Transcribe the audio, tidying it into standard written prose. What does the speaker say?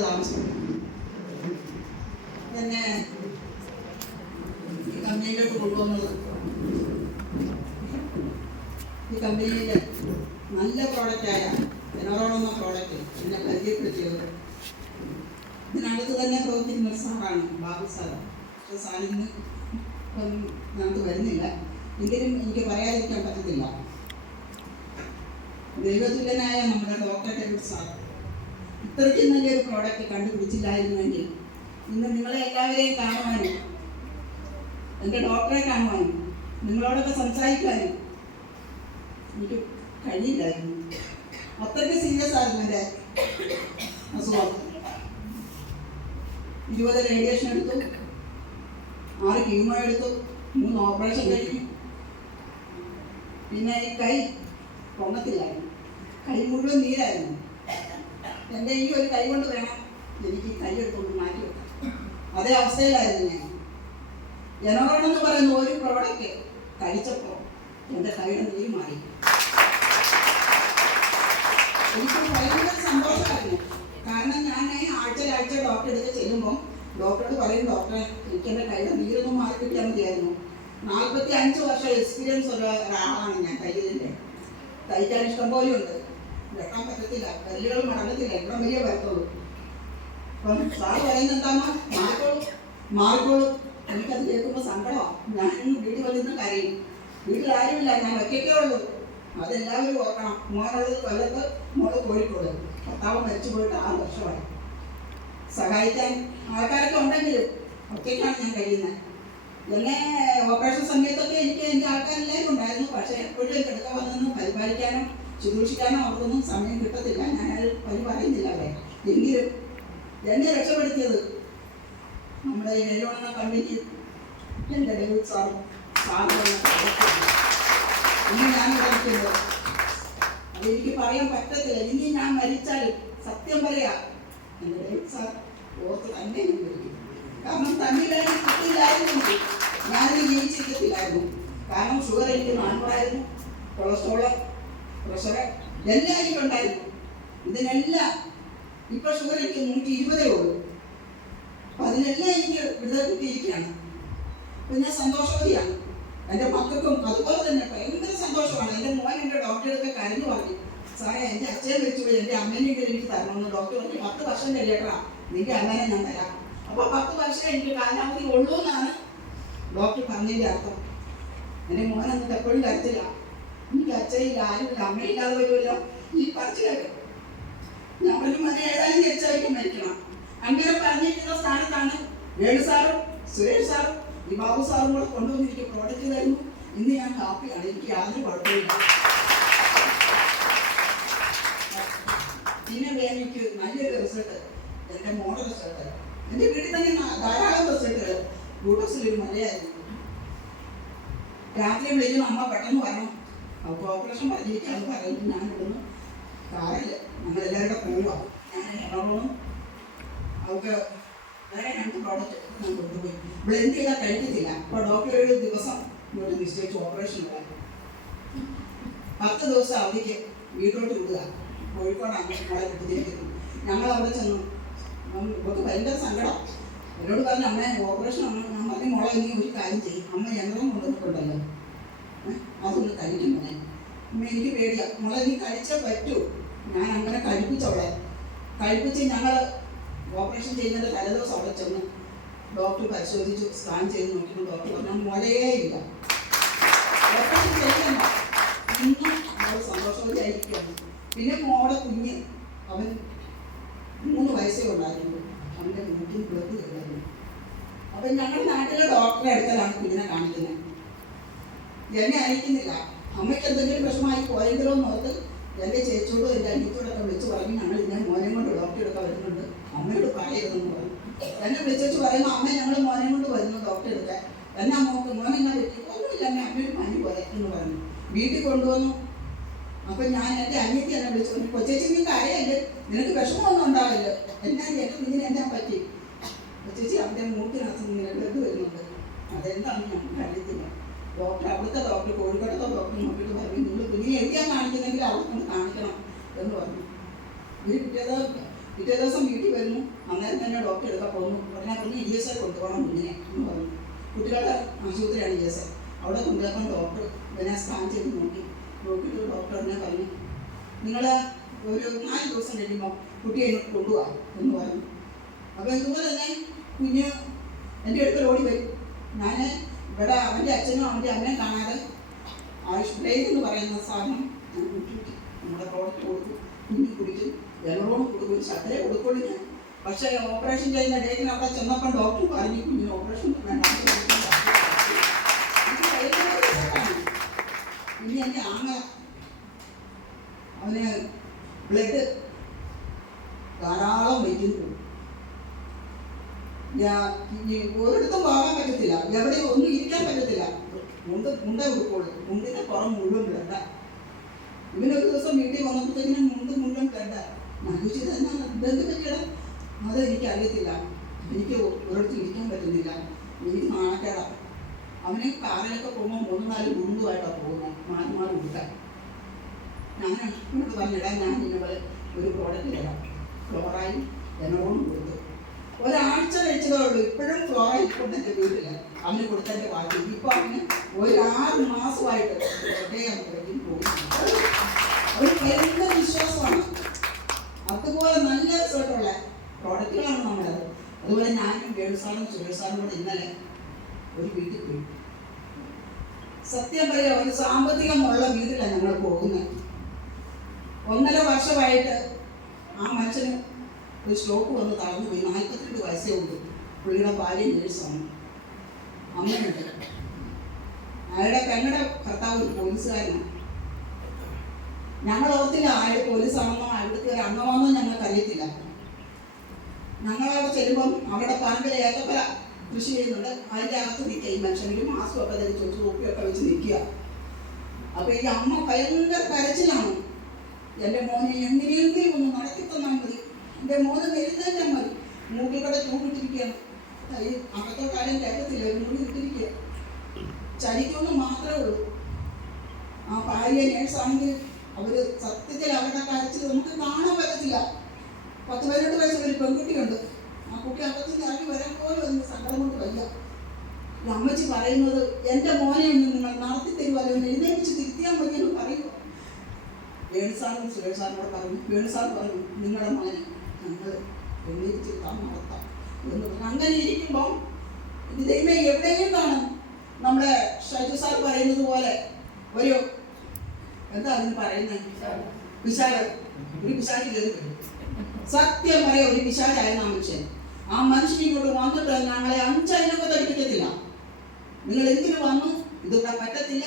താമസം എന്നെ ഈ കമ്പനിയിലോട്ട് കൊണ്ടുവന്നത് ഈ കമ്പനിയിൽ നല്ല പ്രോഡക്റ്റായ എനറോൺ എന്ന പ്രോഡക്റ്റ് എന്നെ പരിചയപ്പെടുത്തിയത് ഇതിനകത്ത് തന്നെ പ്രവർത്തിക്കുന്ന ഒരു സാറാണ് ബാബു സാറ്. പക്ഷേ സാറിന് ഇപ്പം ഞങ്ങൾക്ക് വരുന്നില്ല, എങ്കിലും എനിക്ക് പറയാതിരിക്കാൻ പറ്റത്തില്ല. ദൈവതുല്യനായ നമ്മുടെ ഡോക്ടർ ഡേവിഡ് സാർ ഇത്രയ്ക്കും നല്ലൊരു പ്രോഡക്റ്റ് കണ്ടുപിടിച്ചില്ലായിരുന്നുവെങ്കിൽ ഇന്ന് നിങ്ങളെ എല്ലാവരെയും കാണുവാനും എൻ്റെ ഡോക്ടറെ കാണുവാനും നിങ്ങളോടൊക്കെ സംസാരിക്കാനും എനിക്ക് കഴിയില്ലായിരുന്നു. അത്രയ്ക്ക് സീരിയസ് ആയിരുന്നു എൻ്റെ അസുഖം. 20 റേഡിയേഷൻ എടുത്തു, 6 കീമോ എടുത്തു, 3 ഓപ്പറേഷൻ കഴിഞ്ഞു. പിന്നെ ഈ കൈ പൊങ്ങത്തില്ലായിരുന്നു, കൈ മുഴുവൻ നീരായിരുന്നു. എൻ്റെ ഈ ഒരു കൈ കൊണ്ട് വേണം എനിക്ക് കൈ എടുത്തുകൊണ്ട് മാറ്റി വെക്കാം. അതേ അവസ്ഥയിലായിരുന്നു ഞാൻ. എനറോൺ എന്ന് പറയുന്ന ഒരു പ്രോഡക്റ്റ് കഴിച്ചപ്പോൾ എൻ്റെ കൈയുടെ നീര് മാറി. എനിക്ക് ഭയങ്കര സന്തോഷമായിരുന്നു. കാരണം ഞാൻ ആഴ്ച ഡോക്ടറെ അടുത്ത് ചെല്ലുമ്പം ഡോക്ടറോട് പറയും, ഡോക്ടറെ എനിക്ക് എൻ്റെ കൈയുടെ നീരൊന്നും മാറി കിട്ടിയാൽ മതിയായിരുന്നു. 45 വർഷം എക്സ്പീരിയൻസ് ഉള്ള ഒരാളാണ് ഞാൻ. കയ്യിലിൻ്റെ തയ്ക്കാൻ ഇഷ്ടം പോലെ ഉണ്ട്, വെട്ടാൻ പറ്റത്തില്ല, കല്ലുകൾ മടങ്ങത്തില്ല, എവിടെ വലിയ വരത്തുള്ളൂ. അപ്പം സാറ് പറയുന്നത് എന്താണോ മാറിക്കോളും. എനിക്കത് കേൾക്കുമ്പോൾ സങ്കടമാണ്. ഞാൻ വീട്ടിൽ വന്നിരുന്ന് കരയും. വീട്ടിൽ ആരുമില്ല, ഞാൻ ഒറ്റയ്ക്കേ ഉള്ളൂ. അതെല്ലാവരും ഓർക്കണം. മോനുള്ളത് കൊല്ലത്ത്, മോള് കോഴിക്കോട്. ഭർത്താവ് മരിച്ചു പോയിട്ട് 6 വർഷമായി. സഹായിക്കാൻ ആൾക്കാരൊക്കെ ഉണ്ടെങ്കിലും ഒറ്റയ്ക്കാണ് ഞാൻ കഴിയുന്നത്. എന്നെ ഓപ്പറേഷൻ സമയത്തൊക്കെ എനിക്ക് എൻ്റെ ആൾക്കാരെല്ലാവരും ഉണ്ടായിരുന്നു. പക്ഷേ എപ്പോഴും കിടക്ക വന്നു പരിപാലിക്കാനോ ശുശ്രൂഷിക്കാനോ അവർക്കൊന്നും സമയം കിട്ടത്തില്ല. ഞാനത് പറയുന്നില്ല അവരെ. എങ്കിലും എന്നെ രക്ഷപ്പെടുത്തിയത് നമ്മുടെ എനറോൺ എന്ന കമ്പനി എൻ്റെ ഡേവിഡ് സാറും ഇനി ഞാൻ കളിക്കുന്നത് അതെനിക്ക് പറയാൻ പറ്റത്തില്ല. ഇനി ഞാൻ മരിച്ചാലും സത്യം പറയാ, എൻ്റെ ഡേവിഡ് സാർ ഓർത്ത് തന്നെ ഞാൻ മരിക്കും. കാരണം തമ്മിലായി കിട്ടില്ലായിരുന്നെങ്കിൽ ഞാനിത് ജീവിച്ചിരിക്കത്തില്ലായിരുന്നു. കാരണം ഷുഗർ എനിക്ക് 400 കൊളസ്ട്രോള്, പ്രഷറ് എല്ലാം എനിക്കുണ്ടായിരുന്നു. ഇതിനെല്ലാം ഇപ്പോൾ ഷുഗർ എനിക്ക് 120 ഉള്ളൂ. അപ്പം അതിനെല്ലാം എനിക്ക് വിടുതൽ കിട്ടിയിരിക്കുകയാണ്. പിന്നെ സന്തോഷവതിയാണ്. എൻ്റെ മക്കൾക്കും അതുപോലെ തന്നെ ഭയങ്കര സന്തോഷമാണ്. എൻ്റെ മോൻ എൻ്റെ ഡോക്ടറെടുത്ത് കരഞ്ഞു പറഞ്ഞു, സാറേ എൻ്റെ അച്ഛനെ മരിച്ചു പോയി, എൻ്റെ അമ്മേനെങ്കിലും എനിക്ക് തരണമെന്ന്. ഡോക്ടർ പറഞ്ഞു 10 വർഷം കഴിയട്ടാ, നിൻ്റെ അമ്മേനെ ഞാൻ തരാം. അപ്പോൾ 10 വർഷം എനിക്ക് കാലാവധി ഉള്ളൂ എന്നാണ് ഡോക്ടർ പറഞ്ഞതിൻ്റെ അർത്ഥം. എൻ്റെ മോൻ എന്നിട്ട് എപ്പോഴും കരത്തില്ല, എനിക്ക് അച്ഛയില്ല, ആരുമില്ല, അമ്മയില്ലാതെ വരുമല്ലോ ഈ പറച്ചിലൊക്കെ. ഞാൻ പറഞ്ഞു മതി, ഏതായാലും ജനിച്ചായിരിക്കും മരിക്കണം. അങ്ങനെ പറഞ്ഞിരിക്കുന്ന സ്ഥാനത്താണ് വേണു സാറും സുരേഷ് സാറും ഈ ബാബു സാറും കൂടെ കൊണ്ടുവന്നിരിക്കും പ്രോഡക്റ്റ് തരുന്നു. ഇന്ന് ഞാൻ ഹാപ്പിയാണ്, എനിക്ക് യാതൊരു കുഴപ്പമില്ല. പിന്നെ എനിക്ക് നല്ലൊരു റിസൾട്ട്, എൻ്റെ മോഡൽ റിസൾട്ട്. എൻ്റെ വീട്ടിൽ തന്നെ ധാരാളം റിസൾട്ടുകൾ. ഗ്ലൂക്കോസിലൊരു മലയായിരുന്നു. രാത്രി വിളിക്കുന്ന അമ്മ പെട്ടെന്ന് വരണം, അവർക്ക് ഓപ്പറേഷൻ പറഞ്ഞിരിക്കാമെന്ന് പറയുന്നു. ഞാൻ ഇവിടുന്ന് കാറിൽ നമ്മളെല്ലാവരും പോവുക. ഞാൻ എറണാകുളം അവർക്ക് വേറെ 2 പ്രോഡക്റ്റ് ഞാൻ കൊണ്ടുപോയി. ബ്ലെൻഡ് ചെയ്താൽ കഴിക്കത്തില്ല. അപ്പോൾ ഡോക്ടർ ഒരു ദിവസം ഇവിടെ നിശ്ചയിച്ചു ഓപ്പറേഷൻ വരാൻ. 10 ദിവസം അവധിക്ക് വീട്ടിലോട്ട് വിടുക. കോഴിക്കോടാണ് മോളെ കിട്ടിയിരിക്കുന്നു. ഞങ്ങൾ അവിടെ ചെന്നു. ഇവർക്ക് ഭയങ്കര സങ്കടം. എന്നോട് പറഞ്ഞു, അമ്മ ഓപ്പറേഷൻ ആണ്. ഞാൻ പറഞ്ഞു, മോളെ ഇനി ഒരു കാര്യം ചെയ്യും, അമ്മ യന്ത്രം കൊണ്ടുവന്നിട്ടുണ്ടല്ലോ, അതൊന്ന് കഴിക്കും മോനെ. അമ്മ എനിക്ക് പേടിയാണ്, മോളെ നീ കഴിച്ചേ പറ്റൂ. ഞാൻ അങ്ങനെ കഴിപ്പിച്ചവളെ. കഴിപ്പിച്ച് ഞങ്ങൾ ഓപ്പറേഷൻ ചെയ്യുന്നതിൻ്റെ തലേദിവസം അവിടെ ചെന്ന് ഡോക്ടർ പരിശോധിച്ചു, സ്കാൻ ചെയ്ത് നോക്കിയപ്പോൾ ഡോക്ടർ പറഞ്ഞാൽ മുലയേ ഇല്ല, ഓപ്പറേഷൻ ചെയ്യണ്ട. ഇന്നും അവൾ സന്തോഷവതിയായിരിക്കുകയാണ്. പിന്നെ മോളെ കുഞ്ഞ്, അവൻ 3 വയസ്സേ ഉണ്ടായിരുന്നു. അവൻ്റെ മൂക്കിന് ബ്ലഡ് കയറായിരുന്നു. അപ്പം ഞങ്ങളുടെ നാട്ടിലെ ഡോക്ടറെ അടുത്തലാണ് കുഞ്ഞിനെ കാണിക്കുന്നത്. എന്നെ അയക്കുന്നില്ല. അമ്മയ്ക്ക് എന്തെങ്കിലും വിഷമമായി പോയെങ്കിലോ എന്നോർത്ത് എൻ്റെ ചേച്ചിയോടും എൻ്റെ അനിയത്തോടൊക്കെ വിളിച്ച് പറഞ്ഞു, ഞങ്ങൾ ഇങ്ങനെ മോനെ കൊണ്ട് ഡോക്ടറെ എടുക്കാൻ വരുന്നുണ്ട്, അമ്മയോട് പറയരുതെന്ന് പറഞ്ഞു. എന്നെ വിളിച്ചു പറയുന്നു, അമ്മ ഞങ്ങൾ മോനെ കൊണ്ട് വരുന്നു ഡോക്ടറെ എടുക്കാൻ. എന്നാ മോനെന്നാ പറ്റി? ഒന്നുമില്ല അമ്മ, അമ്മയൊരു പനി പോലെ എന്ന് പറഞ്ഞു. വീട്ടിൽ കൊണ്ടുവന്നു. അപ്പം ഞാൻ എൻ്റെ അനിയത്തി എന്നെ വിളിച്ചു പറഞ്ഞു, കൊച്ചേച്ചി നീ കരയല്ലേ, നിനക്ക് വിഷമമൊന്നും ഉണ്ടാവില്ല. എന്നാ എൻ്റെ കുഞ്ഞിനെ എന്നാ പറ്റി? കൊച്ചേച്ചി അവൻ്റെ മൂക്കിനകത്ത് ഇങ്ങനെ ബ്ലഡ് വരുന്നുണ്ട്, അതെന്താണെന്ന് ഞങ്ങൾക്ക് അറിയത്തില്ല. ഡോക്ടർ, അവിടുത്തെ ഡോക്ടർ, കോഴിക്കോടത്തെ ഡോക്ടർ നോക്കിയിട്ട് പറഞ്ഞു, നിങ്ങൾ കുഞ്ഞിനെ എവിടെയാണ് കാണിക്കുന്നെങ്കിൽ അവിടെ കൊണ്ട് കാണിക്കണം എന്ന് പറഞ്ഞു. ഇത് കിട്ടിയത് പിറ്റേ ദിവസം വീട്ടിൽ വരുന്നു. അന്നേരം തന്നെ ഡോക്ടർ എടുക്കാൻ പോകുന്നു. ഉടനെ പറഞ്ഞ് ESI കൊണ്ടുപോകണം കുഞ്ഞിനെ എന്ന് പറഞ്ഞു. കുട്ടികളുടെ ആശുപത്രിയാണ് ESI. അവിടെ കൊണ്ടുപോയപ്പോൾ ഡോക്ടർ ഇതിനെ സ്കാൻ ചെയ്ത് നോക്കിയിട്ട് ഡോക്ടർ എന്നെ പറഞ്ഞു, നിങ്ങൾ ഒരു 4 ദിവസം കഴിയുമ്പോൾ കുട്ടിയെ കൊണ്ടുപോകാം എന്ന് പറഞ്ഞു. അപ്പോൾ ഇതുപോലെ തന്നെ കുഞ്ഞ് എൻ്റെ അടുത്ത് ഓടി വരും. ഞാൻ ഇവിടെ അവൻ്റെ അച്ഛനും അവൻ്റെ അമ്മയും കാണാതെ ആയുഷ് ബ്ലേഡ് എന്ന് പറയുന്ന സാധനം ഞാൻ കുട്ടിക്ക് നമ്മുടെ പ്രോഡക്റ്റ് കൊടുക്കും. കുഞ്ഞി കുടിക്കും, ജനറോട് കൊടുക്കും, ഒരു ശക്കര കൊടുക്കുള്ളൂ ഞാൻ. പക്ഷേ ഓപ്പറേഷൻ ചെയ്യുന്ന ഡേറ്റിന് അവിടെ ചെന്നപ്പോൾ ഡോക്ടർ പറഞ്ഞു കുഞ്ഞിന് ഓപ്പറേഷൻ വേണ്ട. ഇനി എൻ്റെ ആങ്ങള അവന് ബ്ലഡ് ധാരാളം വെയിറ്റിന് പോകും. ഒരിടത്തും പോകാൻ പറ്റത്തില്ല, എവിടെയും ഒന്നും ഇരിക്കാൻ പറ്റത്തില്ല. മുണ്ട കൊടുക്കുള്ളൂ. മുണ്ടിൻ്റെ പുറം മുഴുവൻ ബ്ലഡാ. ഇവനൊരു ദിവസം വീട്ടിൽ വന്നപ്പോഴത്തേക്കിനും മുണ്ട് മുഴുവൻ ബ്ലഡാ. ഞാൻ ചോദിച്ചത് എന്നാ ഇതെന്ത് പറ്റിയടാ? അതെനിക്ക് അറിയത്തില്ല, എനിക്ക് ഒരിടത്തും ഇരിക്കാൻ പറ്റുന്നില്ല, എനിക്ക് നാണക്കേടാ. അവന് കാറിലൊക്കെ പോകുമ്പോൾ 3-4 ഗുണ്ടുമായിട്ടാണ് പോകുന്നത്, മാറി കൊടുക്കാൻ. ഞാൻ എന്നോട് പറഞ്ഞിടാ, ഞാൻ ഇന്നപോലെ ഒരു പ്രോഡക്റ്റ് തരാം, ഫ്ലോറൈൻ എന്നോടും കൊടുത്തു. ഒരാഴ്ച കഴിച്ചതേ ഉള്ളൂ. ഇപ്പോഴും ഫ്ലോറൈൻ കൊണ്ട് എൻ്റെ വീട്ടിൽ അവന് കൊടുത്തതിൻ്റെ ബാക്കി. ഇപ്പോൾ അവന് ഒരു 6 മാസമായിട്ട് പോകും. അവന് ഭയങ്കര വിശ്വാസമാണ്. അതുപോലെ നല്ല റിസൾട്ടുള്ള പ്രോഡക്റ്റുകളാണ് നമ്മളത്. അതുപോലെ ഞാനും വേണുസാറും സുരേഷാറും കൂടെ ഇന്നലെ ഒരു വീട്ടിൽ പോയി. സത്യം പറയാം, ഒരു സാമ്പത്തികമുള്ള വീട്ടിലാണ് ഞങ്ങൾ പോകുന്നത്. 1.5 വർഷമായിട്ട് ആ മനുഷ്യന് ഒരു സ്ട്രോക്ക് വന്ന് തളർന്നു പോയി. 42 വയസ്സേ ഉള്ളൂ. പുള്ളിയുടെ ഭാര്യ നേഴ്സാണ്, അമ്മയുണ്ട്. അയാളുടെ പെങ്ങളുടെ ഭർത്താവ് ഒരു പോലീസുകാരനാണ്. ഞങ്ങൾ ഓർത്തില്ല അയാൾ പോലീസാണെന്നോ അവിടുത്തെ ഒരു അംഗമാണെന്നോ ഞങ്ങൾക്ക് അറിയത്തില്ല. ഞങ്ങളവിടെ ചെല്ലുമ്പം അവിടെ പറമ്പിൽ ഏത്തപ്പല കൃഷി ചെയ്യുന്നുണ്ട്. അതിൻ്റെ അകത്ത് നിൽക്കുക ഈ മനുഷ്യൻ. ഒരു മാസ്കൊക്കെ ധരിച്ച് തൊപ്പിയൊക്കെ വെച്ച് നിൽക്കുക. അപ്പോൾ ഈ അമ്മ ഭയങ്കര കരച്ചിലാണ്. എൻ്റെ മോനെ എങ്ങനെയെങ്കിലും ഒന്ന് നടത്തി തന്നാൽ മതി, എൻ്റെ മോനെ എഴുന്നേറ്റാൽ മതി. മൂക്കിൽക്കൂടെ ചൂടിട്ടിരിക്കുകയാണ്. ഈ അകത്തോട്ടാരും കേൾക്കത്തില്ല, മൂടി ഇട്ടിരിക്കുക. ചരിക്കുമെന്ന് മാത്രമേ ഉള്ളൂ. ആ ഭാര്യ നേഴ്സാണെങ്കിൽ അവർ സത്യത്തിൽ അവരുടെ കരച്ചിൽ നമുക്ക് കാണാൻ പറ്റത്തില്ല. 10-12 വയസ്സുള്ള ഒരു പെൺകുട്ടിയുണ്ട്. ആ കുട്ടി അകത്തുനിന്ന് ഇറങ്ങി വരാൻ പോലും അതിന് സങ്കടം കൊണ്ട് വയ്യ. അമ്മച്ചി പറയുന്നത്, എൻ്റെ മോനെ ഒന്ന് നിങ്ങൾ നടത്തി തരുമല്ലോ, എഴുന്നേപ്പിച്ച് തിരുത്തിയാൽ മതിയെന്ന് പറയുക. വേണുസാറും സുരേഷാറിനോട് പറഞ്ഞു. വേണുസാർ പറഞ്ഞു, നിങ്ങളുടെ മകനെ ഞങ്ങൾ എഴുന്നേപ്പിച്ച് നടത്താം എന്ന് പറഞ്ഞു. അങ്ങനെ ഇരിക്കുമ്പം ഇത് ദൈവം എവിടെയും കാണും. നമ്മുടെ ഷൈജു സാർ പറയുന്നത് പോലെ ഒരു എന്താ അതിന് പറയുന്നത്, പിശാച്, ഒരു പിശാച് കയറി വരും. സത്യം പറയാം, ഒരു പിശാചായിരുന്നു ആ മനുഷ്യൻ. ആ മനുഷ്യൻ ഇങ്ങോട്ട് വന്നിട്ട് ഞങ്ങളെ 5 അയലൊക്കെ തടിപ്പിക്കത്തില്ല. നിങ്ങൾ എന്തിനു വന്നു, ഇതിവിടെ പറ്റത്തില്ല,